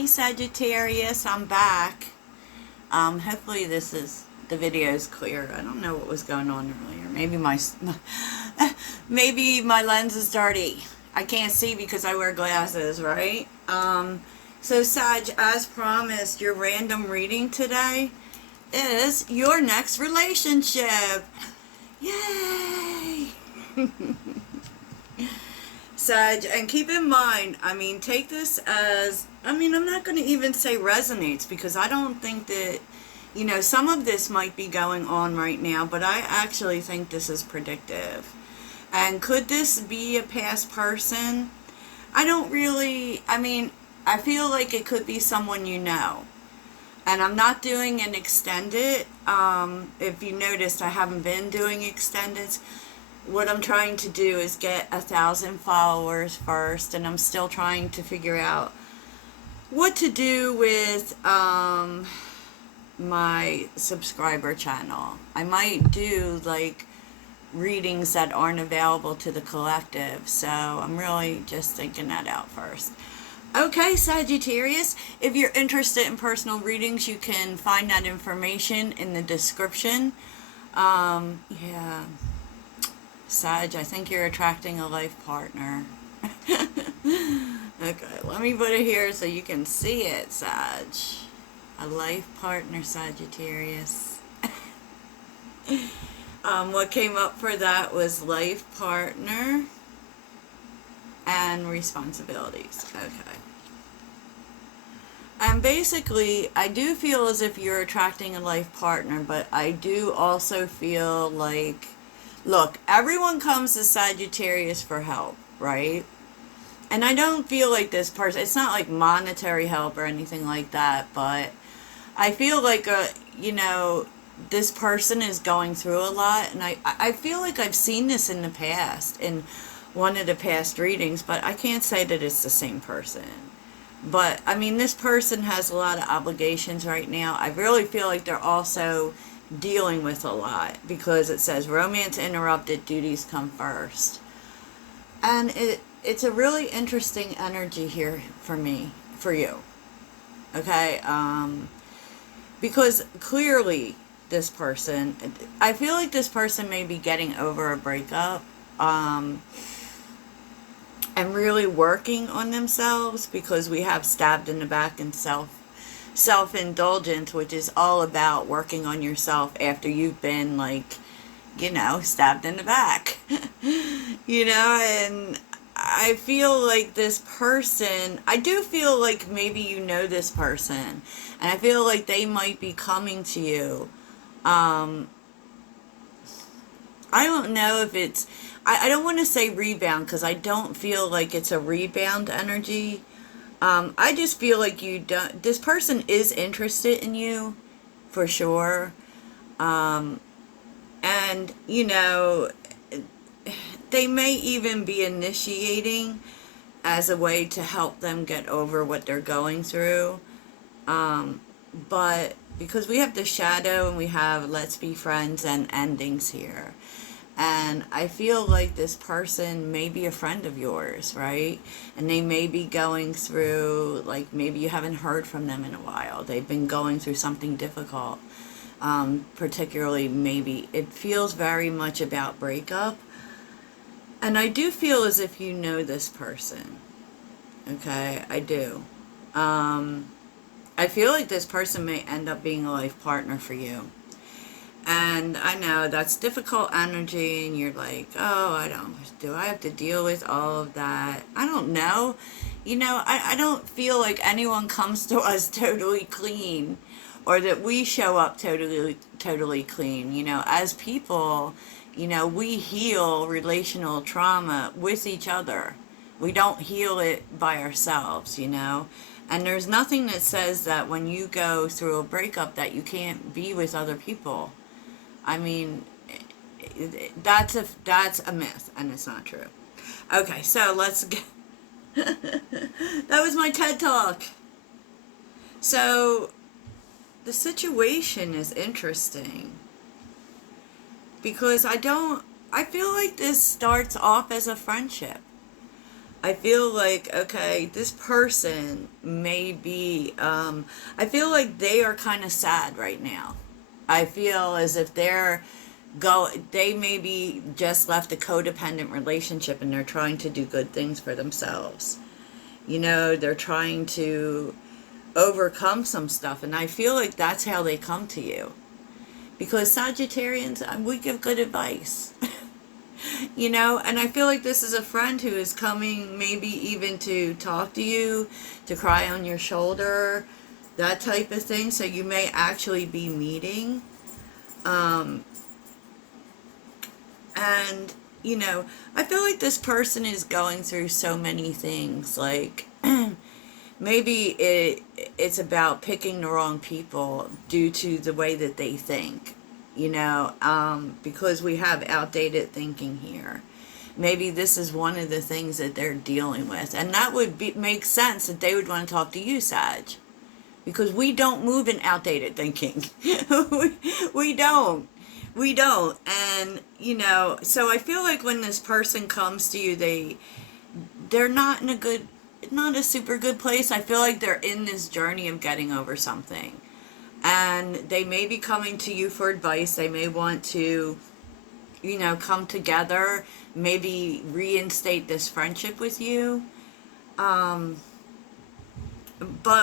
Hey Sagittarius, I'm back. Hopefully the video is clear. I don't know what was going on earlier. Maybe my lens is dirty. I can't see because I wear glasses, right? So Sag, as promised, your random reading today is your next relationship. Yay! Sag, and keep in mind, take this as, I'm not going to even say resonates, because I don't think that, some of this might be going on right now, but I actually think this is predictive. And could this be a past person? I feel like it could be someone you know. And I'm not doing an extended. If you noticed, I haven't been doing extendeds. What I'm trying to do is get 1,000 followers first, and I'm still trying to figure out what to do with my subscriber channel. I might do like readings that aren't available to the collective, so I'm really just thinking that out first. Okay, Sagittarius, if you're interested in personal readings, you can find that information in the description. Yeah. Sag, I think you're attracting a life partner. Okay, let me put it here so you can see it, Sag. A life partner, Sagittarius. What came up for that was life partner and responsibilities. Okay. And basically, I do feel as if you're attracting a life partner, but I do also feel like, look, everyone comes to Sagittarius for help, right? And I don't feel like this person, it's not like monetary help or anything like that, but I feel like, this person is going through a lot. And I feel like I've seen this in the past, in one of the past readings, but I can't say that it's the same person. But, this person has a lot of obligations right now. I really feel like they're also dealing with a lot, because it says romance interrupted, duties come first. And it's a really interesting energy here for you. Okay? Because clearly this person, I feel like this person may be getting over a breakup, and really working on themselves, because we have stabbed in the back and self-indulgence, which is all about working on yourself after you've been stabbed in the back. And I feel like this person, I do feel like maybe you know this person, and I feel like they might be coming to you. I don't know if it's, I don't want to say rebound, because I don't feel like it's a rebound energy. I just feel like this person is interested in you, for sure. And, they may even be initiating as a way to help them get over what they're going through. But because we have the shadow and we have let's be friends and endings here. And I feel like this person may be a friend of yours, right? And they may be going through, maybe you haven't heard from them in a while. They've been going through something difficult. Particularly, maybe it feels very much about breakup. And I do feel as if you know this person. Okay, I do. I feel like this person may end up being a life partner for you. And I know that's difficult energy, and you're like, oh, do I have to deal with all of that? I don't know. I don't feel like anyone comes to us totally clean, or that we show up totally clean. As people, we heal relational trauma with each other. We don't heal it by ourselves, And there's nothing that says that when you go through a breakup that you can't be with other people. That's a myth, and it's not true. Okay, so let's get... That was my TED Talk. So, the situation is interesting, because I feel like this starts off as a friendship. I feel like, okay, this person may be, I feel like they are kind of sad right now. I feel as if they maybe just left a codependent relationship and they're trying to do good things for themselves. You know, they're trying to overcome some stuff, and I feel like that's how they come to you. Because Sagittarians, we give good advice. You know, and I feel like this is a friend who is coming maybe even to talk to you, to cry on your shoulder, that type of thing. So you may actually be meeting. Um, and, you know, I feel like this person is going through so many things. Like, maybe it's about picking the wrong people due to the way that they think. You know, because we have outdated thinking here. Maybe this is one of the things that they're dealing with. And that would make sense that they would want to talk to you, Sag. Because we don't move in outdated thinking. we don't. We don't. And, you know, so I feel like when this person comes to you, they're not in not a super good place. I feel like they're in this journey of getting over something. And they may be coming to you for advice. They may want to, you know, come together, maybe reinstate this friendship with you. But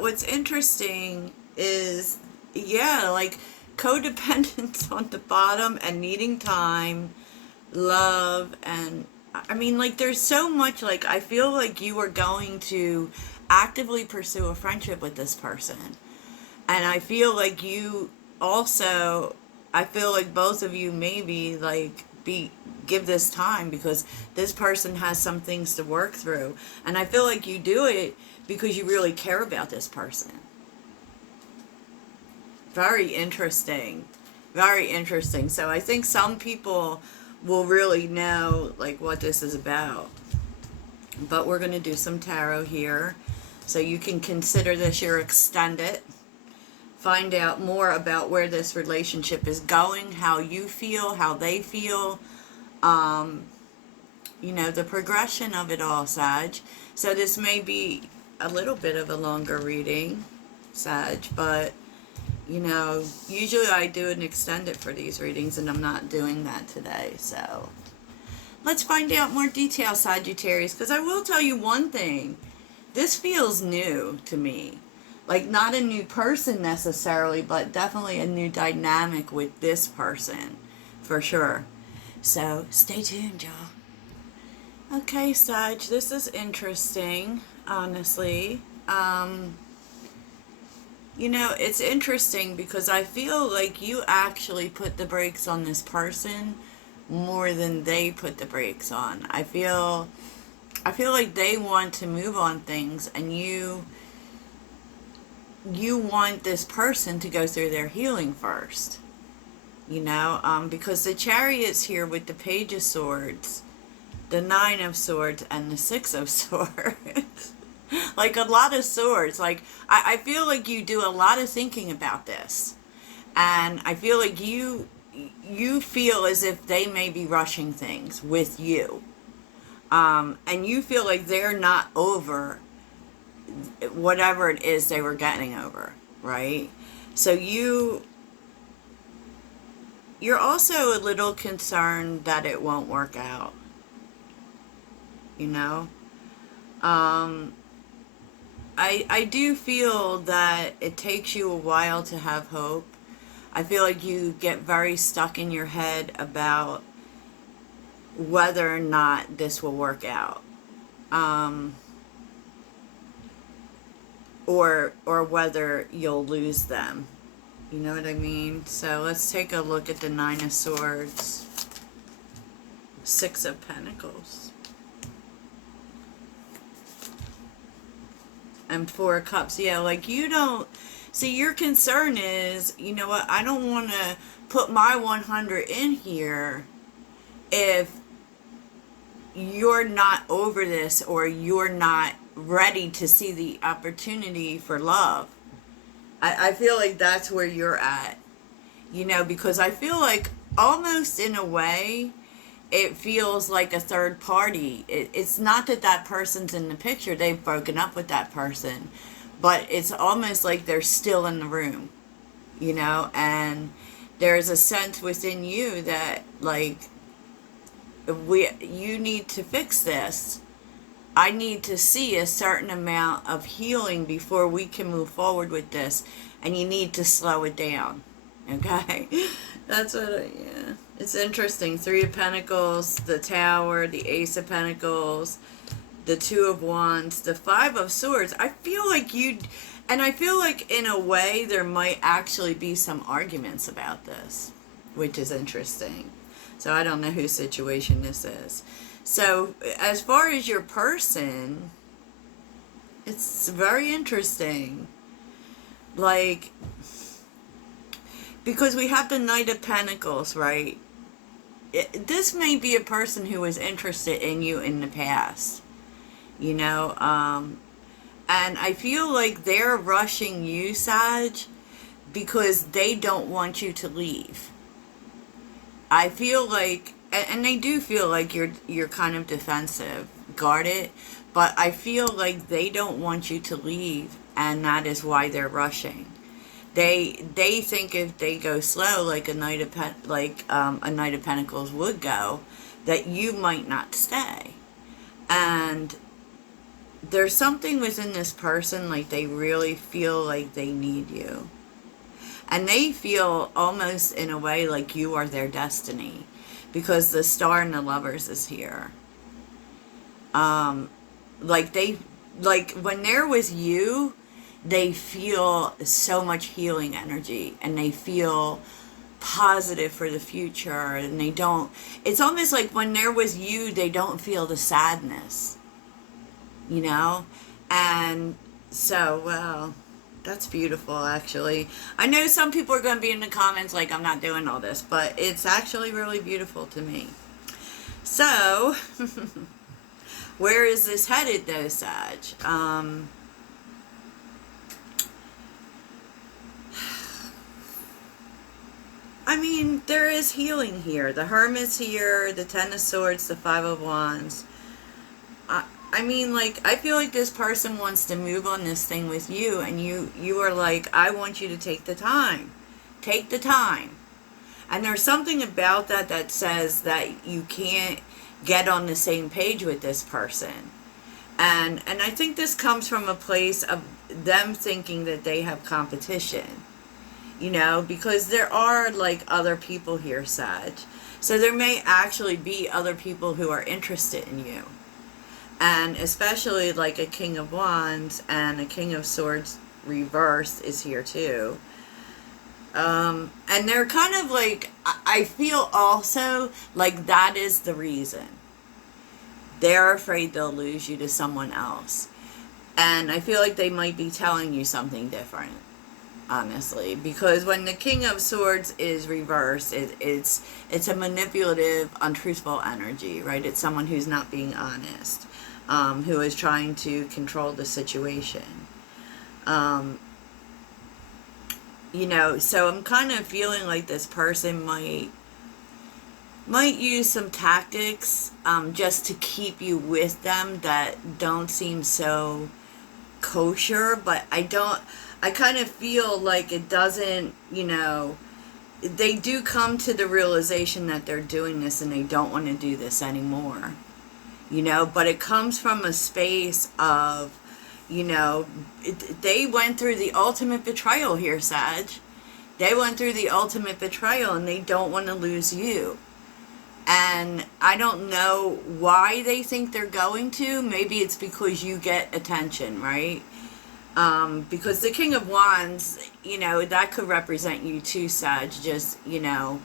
what's interesting is, yeah, like codependence on the bottom and needing time, love, and I mean, like, there's so much, like, I feel like you are going to actively pursue a friendship with this person. And I feel like you also, I feel like both of you maybe like give this time because this person has some things to work through. And I feel like you do it because you really care about this person. Very interesting. Very interesting. So I think some people will really know like what this is about. But we're going to do some tarot here. So you can consider this your extended. Find out more about where this relationship is going, how you feel, how they feel, you know, the progression of it all, Sag. So this may be a little bit of a longer reading, Sag, but, you know, usually I do an extended for these readings, and I'm not doing that today, so. Let's find out more details, Sagittarius, because I will tell you one thing. This feels new to me. Like, not a new person necessarily, but definitely a new dynamic with this person, for sure. So, stay tuned, y'all. Okay, Sag, this is interesting, honestly. You know, it's interesting because I feel like you actually put the brakes on this person more than they put the brakes on. I feel like they want to move on things, and you want this person to go through their healing first, you know, because the Chariot's here with the Page of Swords, the Nine of Swords, and the Six of Swords. Like a lot of swords. Like, I feel like you do a lot of thinking about this, and I feel like you feel as if they may be rushing things with you, and you feel like they're not over whatever it is they were getting over, right? So you're also a little concerned that it won't work out, you know? I do feel that it takes you a while to have hope. I feel like you get very stuck in your head about whether or not this will work out. Or whether you'll lose them. You know what I mean? So let's take a look at the Nine of Swords, Six of Pentacles, and Four of Cups. Yeah, like you don't... See, your concern is, you know what, I don't want to put my 100 in here if you're not over this or you're not ready to see the opportunity for love. I feel like that's where you're at, you know, because I feel like almost in a way it feels like a third party. It's not that that person's in the picture, they've broken up with that person, but it's almost like they're still in the room, you know, and there's a sense within you that, like, you need to fix this. I need to see a certain amount of healing before we can move forward with this, and you need to slow it down. Okay? That's what yeah. It's interesting. Three of Pentacles, the Tower, the Ace of Pentacles, the Two of Wands, the Five of Swords. I feel like and I feel like in a way there might actually be some arguments about this, which is interesting. So I don't know whose situation this is. So as far as your person, it's very interesting. Like, because we have the Knight of Pentacles, right? This may be a person who was interested in you in the past, you know, and I feel like they're rushing you, Sag, because they don't want you to leave. I feel like, and they do feel like you're kind of defensive, guarded, but I feel like they don't want you to leave, and that is why they're rushing. They think if they go slow, like a Knight of a Knight of Pentacles would go, that you might not stay. And there's something within this person, like they really feel like they need you. And they feel almost in a way like you are their destiny, because the Star and the Lovers is here. Like when they're with you, they feel so much healing energy, and they feel positive for the future, and they don't, it's almost like when they're with you, they don't feel the sadness, you know? And so, well, that's beautiful, actually. I know some people are going to be in the comments like, I'm not doing all this, but it's actually really beautiful to me. So, where is this headed, though, Sag? I mean, there is healing here. The Hermit's here, the Ten of Swords, the Five of Wands. I mean, like, I feel like this person wants to move on this thing with you, and you are like, I want you to take the time. Take the time. And there's something about that that says that you can't get on the same page with this person. And I think this comes from a place of them thinking that they have competition. You know, because there are, like, other people here, Sag. So there may actually be other people who are interested in you. And especially, like, a King of Wands and a King of Swords reversed is here, too. And they're kind of, like, I feel also like that is the reason. They're afraid they'll lose you to someone else. And I feel like they might be telling you something different. Honestly, because when the King of Swords is reversed, it's a manipulative, untruthful energy, right? It's someone who's not being honest, who is trying to control the situation. You know, so I'm kind of feeling like this person might use some tactics just to keep you with them that don't seem so kosher, but I kind of feel like it doesn't, you know, they do come to the realization that they're doing this and they don't want to do this anymore, you know, but it comes from a space of, you know, they went through the ultimate betrayal here, Sag. They went through the ultimate betrayal, and they don't want to lose you. And I don't know why they think they're going to. Maybe it's because you get attention, right? Because the King of Wands, you know, that could represent you too, Sag, just, you know,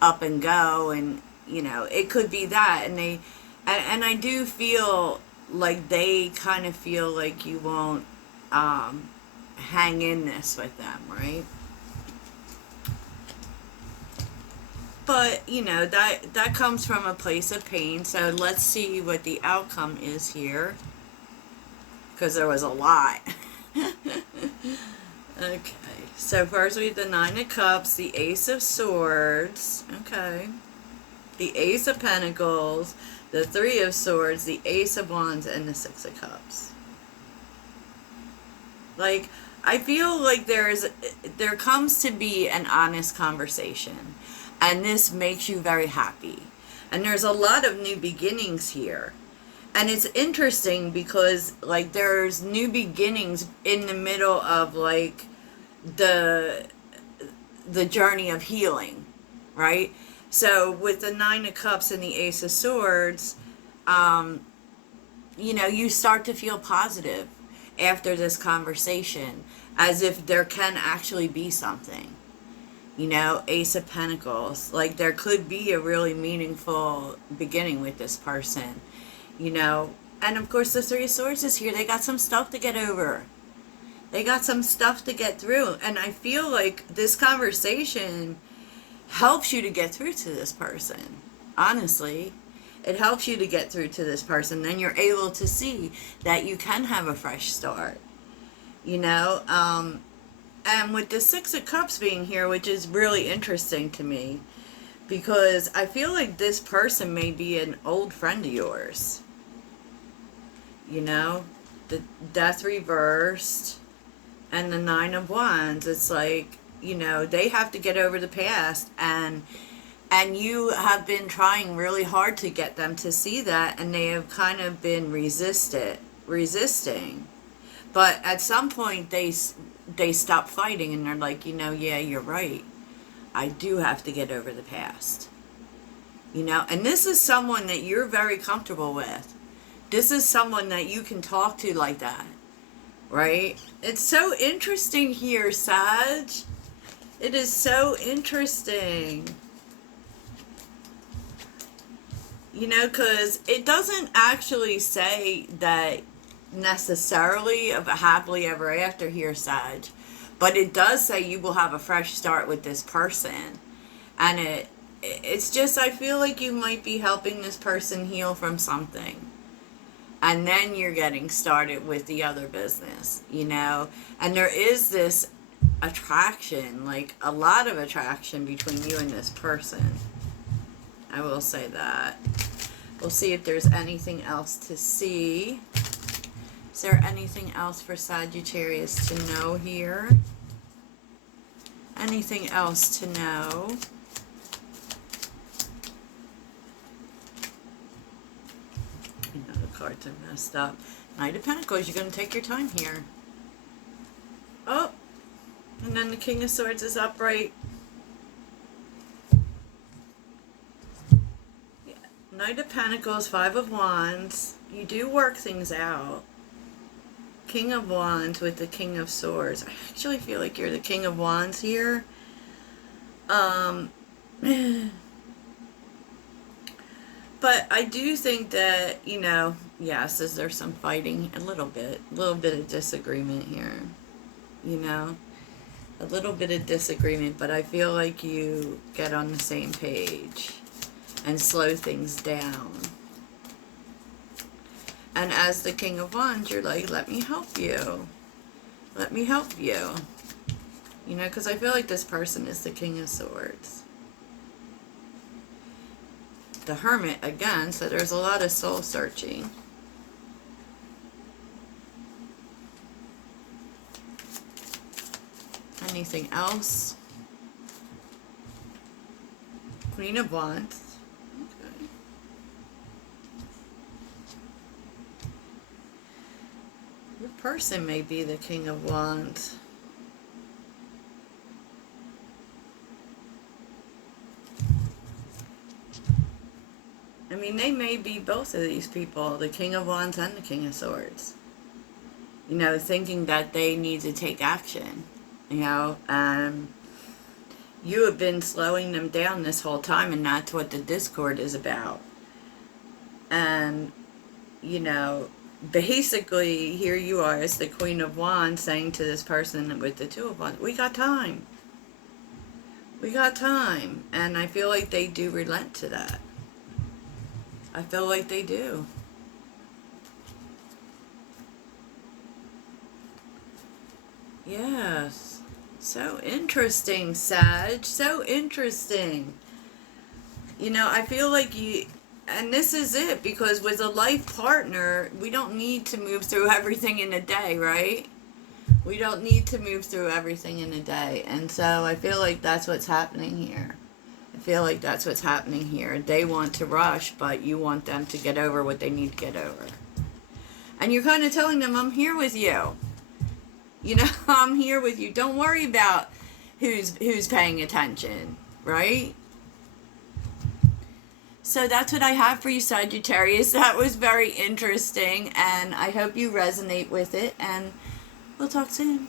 up and go, and, you know, it could be that, and I do feel like they kind of feel like you won't, hang in this with them, right? But, you know, that comes from a place of pain, so let's see what the outcome is here, because there was a lot. Okay, so first we have the Nine of Cups, the Ace of Swords. Okay. the Ace of Pentacles, the Three of Swords, the Ace of Wands, and the Six of Cups. Like, I feel like there comes to be an honest conversation, and this makes you very happy. And there's a lot of new beginnings here. And it's interesting because, like, there's new beginnings in the middle of, like, the journey of healing, right? So with the Nine of Cups and the Ace of Swords, you know, you start to feel positive after this conversation, as if there can actually be something. You know, Ace of Pentacles, like there could be a really meaningful beginning with this person, you know. And of course the Three of Swords is here. They got some stuff to get over. They got some stuff to get through. And I feel like this conversation helps you to get through to this person. Honestly, it helps you to get through to this person. Then you're able to see that you can have a fresh start, you know. And with the Six of Cups being here, which is really interesting to me, because I feel like this person may be an old friend of yours. You know, the Death reversed and the Nine of Wands. It's like, you know, they have to get over the past, and you have been trying really hard to get them to see that, and they have kind of been resisting. But at some point they stop fighting, and they're like, you know, yeah, you're right. I do have to get over the past. You know, and this is someone that you're very comfortable with. This is someone that you can talk to like that, right? It's so interesting here, Sag. It is so interesting. You know, because it doesn't actually say that necessarily of a happily ever after here, Sag, but it does say you will have a fresh start with this person. And it's just, I feel like you might be helping this person heal from something, and then you're getting started with the other business, you know. And there is this attraction, like a lot of attraction between you and this person. I will say that. We'll see if there's anything else to see. Is there anything else for Sagittarius to know here? Anything else to know? You know, the cards are messed up. Knight of Pentacles, you're going to take your time here. Oh, and then the King of Swords is upright. Knight of Pentacles, Five of Wands. You do work things out. King of Wands with the King of Swords. I actually feel like you're the King of Wands here. But I do think that, you know, yes, is there some fighting? A little bit of disagreement here. You know, a little bit of disagreement, but I feel like you get on the same page and slow things down. And as the King of Wands, you're like, let me help you. Let me help you. You know, because I feel like this person is the King of Swords. The Hermit, again, so there's a lot of soul searching. Anything else? Queen of Wands. Your person may be the King of Wands. I mean, they may be both of these people, the King of Wands and the King of Swords. You know, thinking that they need to take action. You know, you have been slowing them down this whole time, and that's what the discord is about. And, you know, basically, here you are as the Queen of Wands saying to this person with the Two of Wands, we got time. We got time. And I feel like they do relent to that. I feel like they do. Yes. So interesting, Sag. So interesting. You know, I feel like you, and this is it, because with a life partner, we don't need to move through everything in a day, right? We don't need to move through everything in a day. And so I feel like that's what's happening here. I feel like that's what's happening here. They want to rush, but you want them to get over what they need to get over. And you're kind of telling them, I'm here with you. You know, I'm here with you. Don't worry about who's paying attention, right? So that's what I have for you, Sagittarius. That was very interesting, and I hope you resonate with it, and we'll talk soon.